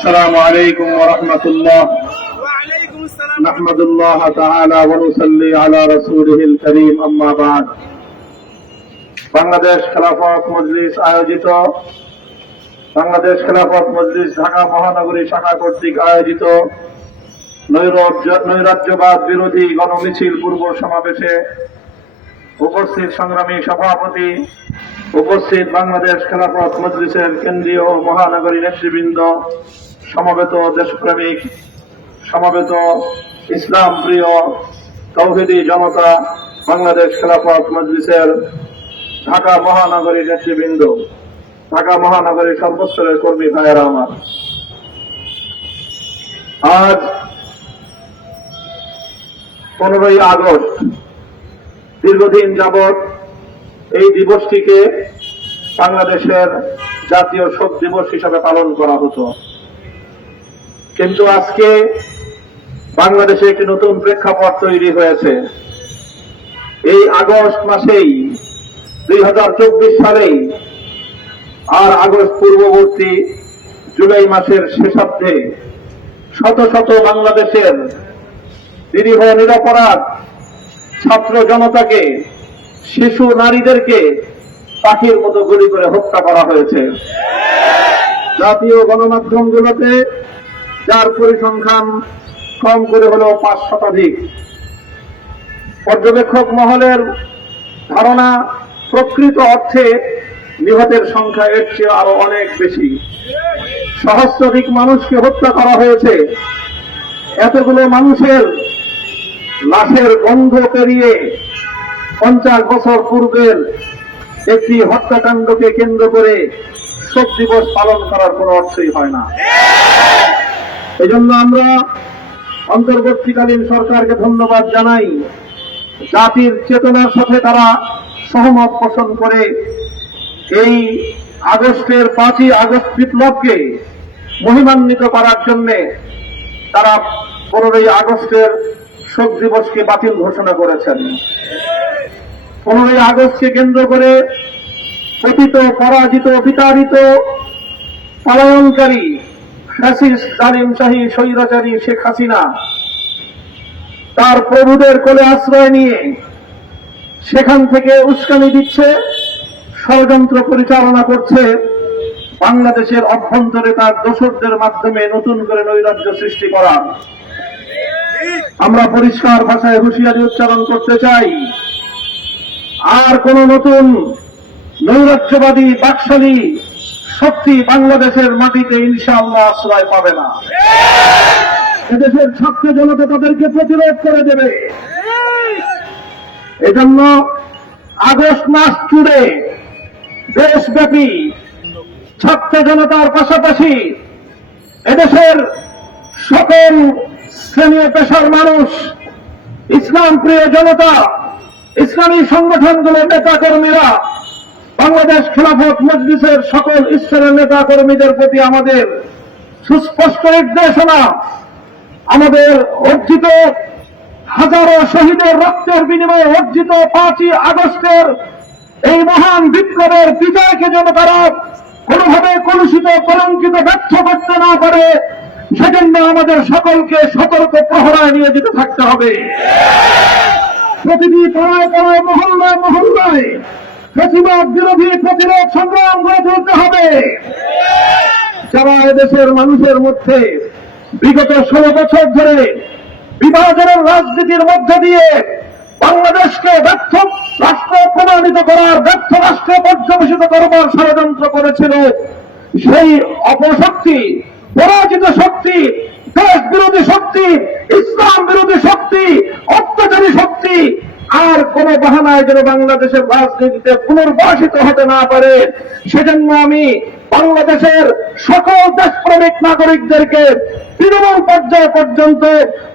السلام عليكم ورحمة الله وعليكم السلام نحمد الله تعالى ونصلي على رسوله الكريم أما بعد বাংলাদেশ খেলাফত মজলিস আয়োজিত বাংলাদেশ খেলাফত মজলিস ঢাকা মহানগরী শাখা কর্তৃক আয়োজিত নৈরাজ্য- নৈরাজ্যবাদ বিরোধী গণমিছিল পূর্ব সমাবেশে উপস্থিত সংগ্রামী সভাপতি উপস্থিত বাংলাদেশ খেলাফত মজলিসের কেন্দ্রীয় ও মহানগরী নেতৃবৃন্দ সমবেত দেশপ্রেমিক, সমবেত ইসলাম প্রিয় তৌহিদি জনতা, বাংলাদেশ খেলাফত মজলিসের ঢাকা মহানগরী নেতৃবৃন্দ, ঢাকা মহানগরী সর্বস্তরের কর্মী ভাইয়েরা আমার। আজ পনেরোই আগস্ট, দীর্ঘদিন যাবৎ এই দিবসটিকে বাংলাদেশের জাতীয় শোক দিবস হিসাবে পালন করা হতো। কিন্তু আজকে বাংলাদেশে একটি নতুন প্রেক্ষাপট তৈরি হয়েছে। এই আগস্ট মাসেই, দুই সালেই, আর আগস্ট পূর্ববর্তী জুলাই মাসের শেষার্ধে শত শত বাংলাদেশের নিরীহ নিরপরাধ ছাত্র জনতাকে, শিশু নারীদেরকে পাখির মতো গুলি করে হত্যা করা হয়েছে। জাতীয় গণমাধ্যমগুলোতে যার পরিসংখ্যান কম করে হলেও পাঁচ শতাধিক। পর্যবেক্ষক মহলের ধারণা, প্রকৃত অর্থে নিহতের সংখ্যা এর চেয়ে আরও অনেক বেশি। সহস্রাধিক মানুষকে হত্যা করা হয়েছে। এতগুলো মানুষের লাশের গন্ধ পেরিয়ে পঞ্চাশ বছর পূর্বের একটি হত্যাকাণ্ডকে কেন্দ্র করে শোক দিবস পালন করার কোনো অর্থই হয় না। এজন্য আমরা অন্তর্বর্তীকালীন সরকারকে ধন্যবাদ জানাই। জাতির চেতনার সাথে তারা সহমত পোষণ করে এই আগস্টের পাঁচই আগস্ট বিপ্লবকে মহিমান্বিত করার জন্যে তারা পনেরোই আগস্টের শোক দিবসকে বাতিল ঘোষণা করেছেন। পনেরোই আগস্টকে কেন্দ্র করে পতিত, পরাজিত, বিতাড়িত পলায়নকারী স্বৈরাচারী শেখ হাসিনা। তার প্রভুদের কোলে আশ্রয় নিয়ে সেখান থেকে উস্কানি দিচ্ছে, ষড়যন্ত্র পরিচালনা করছে বাংলাদেশের অভ্যন্তরে তার দোসরদের মাধ্যমে নতুন করে নৈরাজ্য সৃষ্টি করা। আমরা পরিষ্কার ভাষায় হুঁশিয়ারি উচ্চারণ করতে চাই, আর কোন নতুন নৈরাজ্যবাদী বাকশালী শক্তি বাংলাদেশের মাটিতে ইনশাআল্লাহ আশ্রয় পাবে না। এদেশের ছাত্র জনতা তাদেরকে প্রতিরোধ করে দেবে। এজন্য আগস্ট মাস জুড়ে দেশব্যাপী ছাত্র জনতার পাশাপাশি এদেশের সকল শ্রেণি পেশার মানুষ ইসলাম প্রিয় জনতা, ইসলামী সংগঠনগুলোর নেতা কর্মীরা বাংলাদেশ খেলাফত মজলিসের সকল ঈশ্বরের নেতা কর্মীদের প্রতি আমাদের সুস্পষ্ট নির্দেশনা, আমাদের অর্জিত হাজারো শহীদের রক্তের বিনিময়ে অর্জিত পাঁচই আগস্টের এই মহান বিপ্লবের বিজয়কে যেন তারা কোনোভাবে কলুষিত, কলঙ্কিত, ব্যর্থ করতে না পারে, সেজন্য আমাদের সকলকে সতর্ক প্রহরায় নিয়ে যেতে থাকতে হবে। প্রতিটি পাড়ায় পাড়ায়, মহল্লায় মহল্লায় প্রতিবাদ বিরোধী প্রতিরোধ সংগ্রাম গড়ে তুলতে হবে। যারা এদেশের মানুষের মধ্যে বিগত ষোলো বছর ধরে বিভাজনের রাজনীতির মধ্য দিয়ে বাংলাদেশকে ব্যর্থ, রাষ্ট্র প্রমাণিত করার, ব্যর্থ রাষ্ট্র পর্যবেসিত করবার ষড়যন্ত্র করেছিল, সেই অপশক্তি, পরাজিত শক্তি, দেশ বিরোধী শক্তি, ইসলাম বিরোধী শক্তি বাহানায় যেন বাংলাদেশের রাজনীতিতে পুনর্বাসিত হতে না পারে, সেজন্য আমি বাংলাদেশের সকল দেশপ্রেমিক নাগরিকদেরকে তৃণমূল পর্যায় পর্যন্ত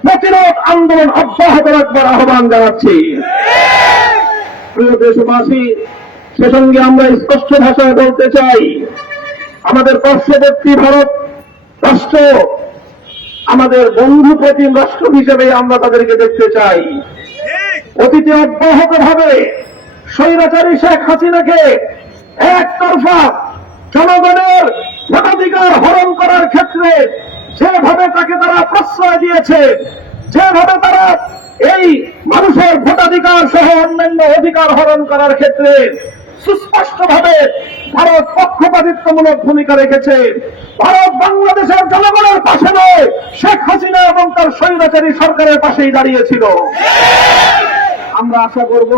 প্রতিরোধ আন্দোলন অব্যাহত রাখবার আহ্বান জানাচ্ছি। প্রিয় দেশবাসী, সে সঙ্গে আমরা স্পষ্ট ভাষায় বলতে চাই, আমাদের পার্শ্ববর্তী ভারত রাষ্ট্র, আমাদের বন্ধু প্রতিম রাষ্ট্র হিসেবে আমরা তাদেরকে দেখতে চাই। অতীতে অব্যাহত ভাবে স্বৈরাচারী শেখ হাসিনাকে একতরফা জনগণের ভোটাধিকার হরণ করার ক্ষেত্রে যেভাবে তাকে তারা প্রশ্রয় দিয়েছে, যেভাবে তারা এই মানুষের ভোটাধিকার সহ অন্যান্য অধিকার হরণ করার ক্ষেত্রে সুস্পষ্টভাবে ভারত পক্ষপাতিত্বমূলক ভূমিকা রেখেছে। ভারত বাংলাদেশের জনগণের পাশে নয়, শেখ হাসিনা এবং তার স্বৈরাচারী সরকারের পাশেই দাঁড়িয়েছিল। আমরা আশা করব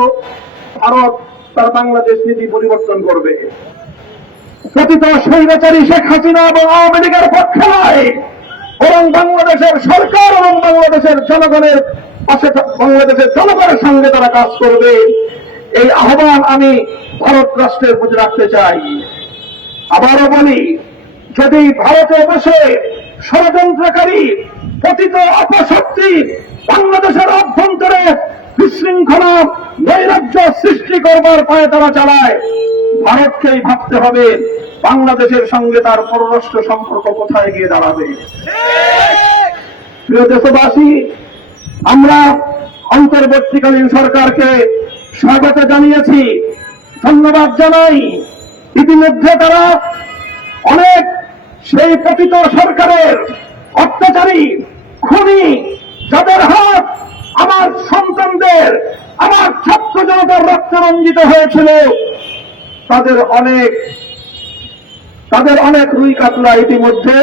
ভারত তার বাংলাদেশ নীতি পরিবর্তন করবে। কথিত স্বৈরাচারী শেখ হাসিনা এবং আওয়ামী লীগের পক্ষে নয়, বরং বাংলাদেশের সরকার এবং বাংলাদেশের জনগণের পাশে বাংলাদেশের জনগণের সঙ্গে তারা কাজ করবে। এই আহ্বান আমি ভারত রাষ্ট্রের প্রতি রাখতে চাই। আবারও বলি, যদি ভারতে বসে ষড়যন্ত্রকারী কথিত অপশক্তি বাংলাদেশের অভ্যন্তরে বিশৃঙ্খলা নৈরাজ্য সৃষ্টি করবার পায়ে তারা চালায়। ভারতকেই ভাবতে হবে, বাংলাদেশের সঙ্গে তার পররাষ্ট্র সম্পর্ক কোথায় গিয়ে দাঁড়াবে। প্রিয় দেশবাসী, আমরা অন্তর্বর্তীকালীন সরকারকে স্বাগত জানিয়েছি, ধন্যবাদ জানাই। ইতিমধ্যে তারা অনেক সেই পতিত সরকারের অত্যাচারী, খুনি, যাদের হাত আমার সন্তানদের, আমার ছাত্র জনতার রক্তে রঞ্জিত হয়েছিল। তাদের অনেক তাদের অনেক রুই কাতলা ইতিমধ্যে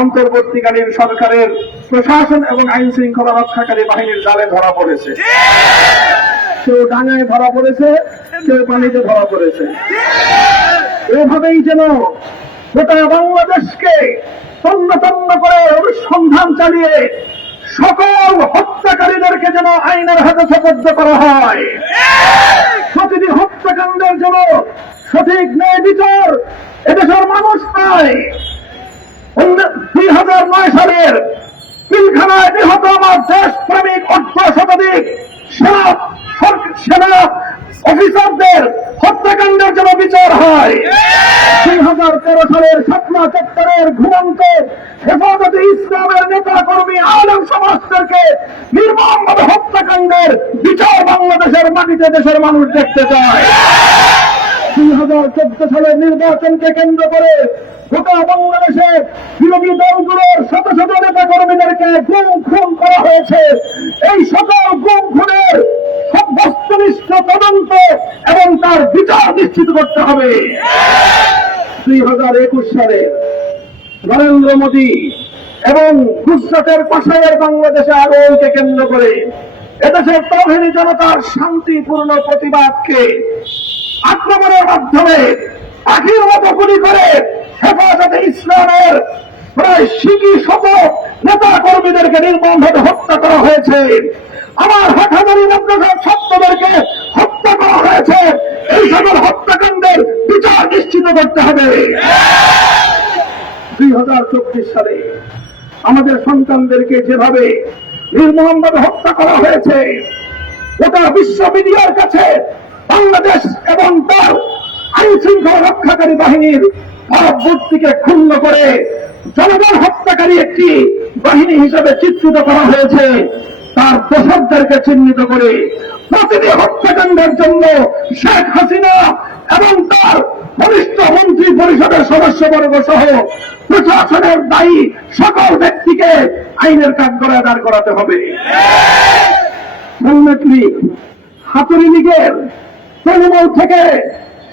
অন্তর্বর্তীকালীন সরকারের প্রশাসন এবং আইন শৃঙ্খলা রক্ষাকারী বাহিনীর জালে ধরা পড়েছে। কেউ ডাঙায় ধরা পড়েছে, কেউ পানিতে ধরা পড়েছে। এভাবেই যেন গোটা বাংলাদেশকে তন্ন তন্ন করে অনুসন্ধান চালিয়ে সকল হত্যাকারীদেরকে যেন আইনের হাতে সাপোর্ট করা হয়। প্রতিটি হত্যাকাণ্ডের জন্য সঠিক ন্যায় বিচার এদেশের মানুষ পায়। দুই হাজার নয় সালের পিলখানায় নিহত আমার দেশ প্রেমিক অর্থ শতাধিক সেনা সেনা অফিসারদের হত্যাকাণ্ডের জন্য বিচার হয়। দুই হাজার তেরো সালের হেফাজতে ইসলামের নেতা কর্মী আলম সমাজদেরকে নির্মমভাবে হত্যাকাণ্ডের বিচার বাংলাদেশের মাটিতে দেশের মানুষ দেখতে চায়। দুই হাজার চোদ্দ সালের নির্বাচনকে কেন্দ্র করে গোটা বাংলাদেশে বিরোধী দলগুলোর শত শত নেতা কর্মীদেরকে গুম খুন করা হয়েছে। এই সকল গুম খুনের সব বস্তুনিষ্ঠ তদন্ত এবং তার বিচার নিশ্চিত করতে হবে। দুই হাজার একুশ সালে নরেন্দ্র মোদী এবং গুজরাটের পাশায়ের বাংলাদেশে আগমনকে কেন্দ্র করে এদেশের তহিনী জনতার শান্তিপূর্ণ প্রতিবাদকে আক্রমণের মাধ্যমে পাখির মতো গুলি করে হেফাজতে ইসলামের প্রায় শিকি শত নেতা কর্মীদেরকে নির্মমভাবে হত্যা করা হয়েছে। আমার হাটাদারি মাদ্রাসার ছাত্রদেরকে হত্যা করা হয়েছে। এই সকল হত্যাকাণ্ডের বিচার নিশ্চিত করতে হবে। দুই হাজার চব্বিশ সালে আমাদের সন্তানদেরকে যেভাবে নির্মমভাবে হত্যা করা হয়েছে, গোটা বিশ্ব মিডিয়ার কাছে বাংলাদেশ এবং তার আইন শৃঙ্খলা রক্ষাকারী বাহিনীর ভারতবর্তীকে ক্ষুণ্ণ করে জনগণ হত্যাকারী একটি বাহিনী হিসেবে চিত্রিত করা হয়েছে। তার দোষকদেরকে চিহ্নিত করে প্রতিটি হত্যাকাণ্ডের জন্য শেখ হাসিনা এবং তার বরিষ্ঠ মন্ত্রী পরিষদের সদস্যবর্গ সহ প্রশাসনের দায়ী সকল ব্যক্তিকে আইনের কাঠগড়ায় দাঁড় করাতে হবে। হাতুড়ি লীগের তৃণমূল থেকে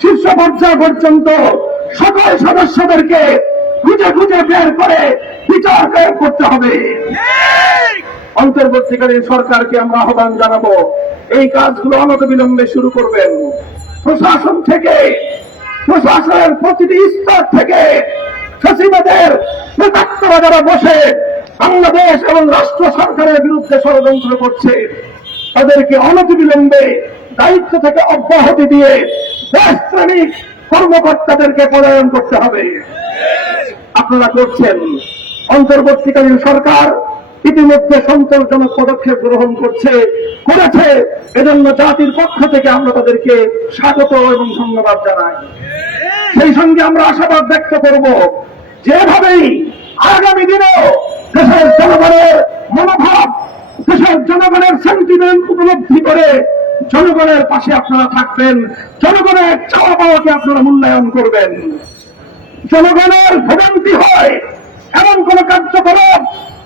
শীর্ষ পর্যায় পর্যন্ত সকল সদস্যদেরকে খুঁজে খুঁজে বের করে বিচার করতে হবে। অন্তর্বর্তীকালীন সরকারকে আমরা আহ্বান জানাব এই কাজগুলো অনতবিলম্বে শুরু করবেন। প্রশাসন থেকে প্রশাসনের প্রতিটি স্তর থেকে সচিবদের প্রেতাত্মরা যারা বসে বাংলাদেশ এবং রাষ্ট্র সরকারের বিরুদ্ধে ষড়যন্ত্র করছে তাদেরকে অনতিবিলম্বে দায়িত্ব থেকে অব্যাহতি দিয়ে দেশ দেশপ্রেমিক কর্মকর্তাদেরকে পলায়ন করতে হবে। আপনারা করছেন। অন্তর্বর্তীকালীন সরকার ইতিমধ্যে সন্তোষজনক পদক্ষেপ গ্রহণ করছে, করেছে। এজন্য জাতির পক্ষ থেকে আমরা তাদেরকে স্বাগত এবং ধন্যবাদ জানাই। সেই সঙ্গে আমরা আশাবাদ ব্যক্ত করব যেভাবেই আগামী দিনেও দেশের জনগণের মনোভাব, দেশের জনগণের সেন্টিমেন্ট উপলব্ধি করে জনগণের পাশে আপনারা থাকবেন, জনগণের চাওয়া পাওয়াকে আপনারা মূল্যায়ন করবেন। জনগণের ভোগান্তি হয়, এমন কোন কার্যকলাপ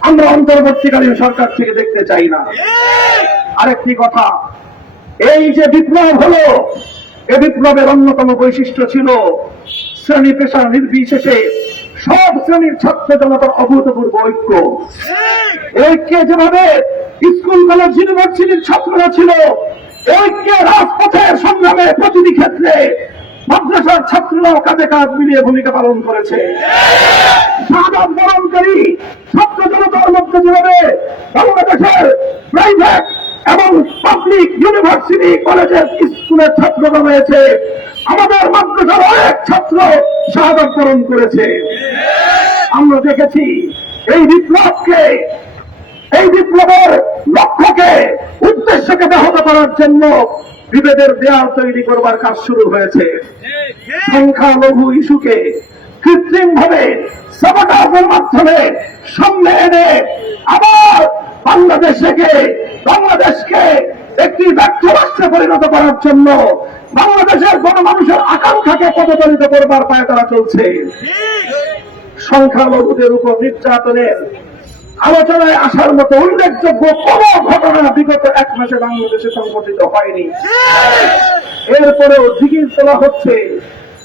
আমরা অন্তর্বর্তীকালীন সরকার থেকে দেখতে চাই না। আরেকটি কথা, এই যে বিপ্লব হলো, এ বিপ্লবের অন্যতম বৈশিষ্ট্য ছিল শ্রেণি পেশা নির্বিশেষে সব শ্রেণির ছাত্র জনতার অভূতপূর্ব ঐক্য। ঐক্যে যেভাবে স্কুল, কলেজ, ইউনিভার্সিটির ছাত্ররা ছিল ঐক্যে রাজপথের সংগ্রামে প্রতিটি ক্ষেত্রে মাদ্রাসার ছাত্ররাও কাঁধে কাঁধ মিলিয়ে ভূমিকা পালন করেছে। সাধারণ বরণকারী ছাত্র জনতার মধ্যে যেভাবে বাংলাদেশের প্রাইভেট এবং পাবলিক ইউনিভার্সিটি কলেজের স্কুলের ছাত্ররা রয়েছে আমাদের মাদ্রাসার অনেক ছাত্র শাহাদত বরণ করেছে। আমরা দেখেছি এই বিপ্লবকে, এই বিপ্লবের লক্ষ্যকে করার জন্য বিভেদের দেয়াল তৈরি করবার কাজ শুরু হয়েছে। সংখ্যালঘু ইস্যুকে কৃত্রিম ভাবে সাবটাজের মাধ্যমে সামনে এনে আবার বাংলাদেশকে বাংলাদেশকে একটি ব্যর্থ রাষ্ট্রে পরিণত করার জন্য বাংলাদেশের গণমানুষের আকাঙ্ক্ষাকে পদদলিত করবার পায়ে তারা চলছে। সংখ্যালঘুদের উপর নির্যাতনের আলোচনায় আসার মতো উল্লেখযোগ্য কোন ঘটনা বিগত এক মাসে বাংলাদেশে সংঘটিত হয়নি। এরপরেও জিগির তোলা হচ্ছে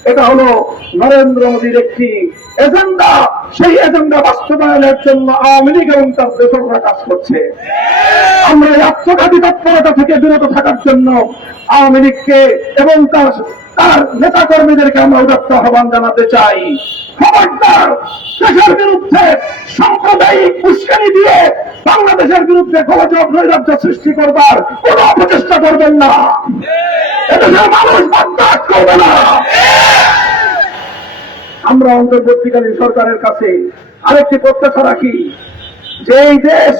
এটা হলো নরেন্দ্র মোদীর একটি এজেন্ডা। সেই এজেন্ডা বাস্তবায়নের জন্য আওয়ামী লীগ এবং তার দোসররা কাজ করছে। আমরা এই আত্মঘাতী তৎপরতা থেকে বিরত থাকার জন্য আওয়ামী লীগকে এবং তার তার নেতা কর্মীদেরকে আমরা উদাত্ত আহ্বান জানাতে চাই। খবরদার, দেশের বিরুদ্ধে সাম্প্রদায়িক উস্কানি দিয়ে বাংলাদেশের বিরুদ্ধে গোলযোগ নৈরাজ্য সৃষ্টি করবার কোন প্রচেষ্টা করবেন না। এদেশের মানুষ বরদাস্ত করবে না। আমরা অন্তর্বর্তীকালীন সরকারের কাছে আরেকটি প্রত্যাশা রাখি। যে এই দেশ,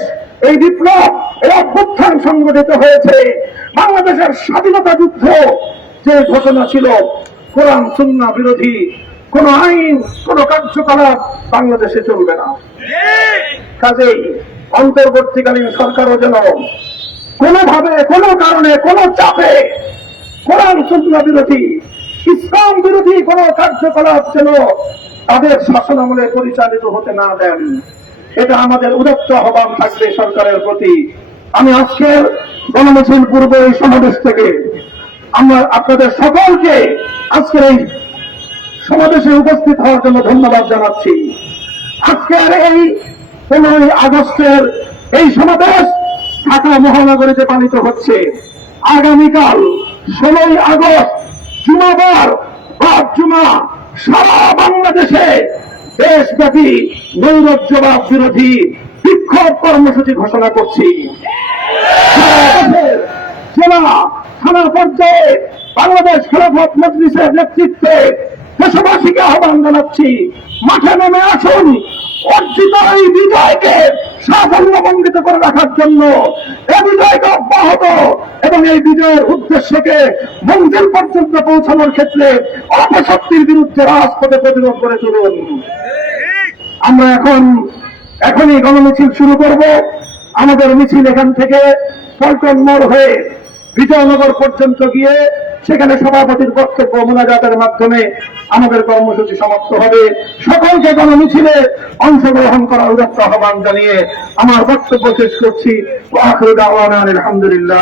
এই বিপ্লব, এই অভ্যুত্থান সংগঠিত হয়েছে, বাংলাদেশের স্বাধীনতা যুদ্ধ যে ঘটনা ছিল, কোরআন সুন্না বিরোধী, কোন আইন, কোন কার্যকলাপ বাংলাদেশে চলবে না। কাজেই অন্তর্বর্তীকালীন সরকারও যেন কোনোভাবে, কোনো কারণে, কোনো চাপে কোরআন সুন্না বিরোধী, ইসলাম বিরোধী কোন কার্যকলাপ যেন তাদের শাসনামলে পরিচালিত হতে না দেন, এটা আমাদের উদত্ত আহ্বান থাকবে সরকারের প্রতি। আমি আজকের গণমিছিল পূর্ব এই সমাবেশ থেকে আমরা আপনাদের সকলকে আজকের এই সমাবেশে উপস্থিত হওয়ার জন্য ধন্যবাদ জানাচ্ছি। আজকের এই পনেরোই আগস্টের এই সমাবেশ ঢাকা মহানগরীতে পালিত হচ্ছে। আগামীকাল ষোলোই আগস্ট জুমাবার বাদ জুমা সারা বাংলাদেশে দেশব্যাপী নৈরাজ্যবাদ বিরোধী বিক্ষোভ কর্মসূচি ঘোষণা করছি। জেলা থানা পর্যায়ে বাংলাদেশ খেলাফত মজলিসের নেতৃত্বে দেশবাসীকে আহ্বান জানাচ্ছি, মাঠে নেমে আসুন, অর্জিত এই বিজয়কে সাফল্যমণ্ডিত করে রাখার জন্য। এই বিজয়কে অব্যাহত এবং এই বিজয়ের উদ্দেশ্যকে মঞ্জিল পর্যন্ত পৌঁছানোর ক্ষেত্রে অপশক্তির বিরুদ্ধে রাজপথে প্রতিরোধ করে তুলুন। আমরা এখন, এখনই গণমিছিল শুরু করব। আমাদের মিছিল এখান থেকে পল্টন মোড় হয়ে বিজয়নগর পর্যন্ত গিয়ে সেখানে সভাপতির বক্তব্য মোনাজাতের মাধ্যমে আমাদের কর্মসূচি সমাপ্ত হবে। সকলকে গণমিছিলে অংশগ্রহণ করার উদাত্ত আহ্বান জানিয়ে আমার বক্তব্য শেষ করছি। আলহামদুলিল্লাহ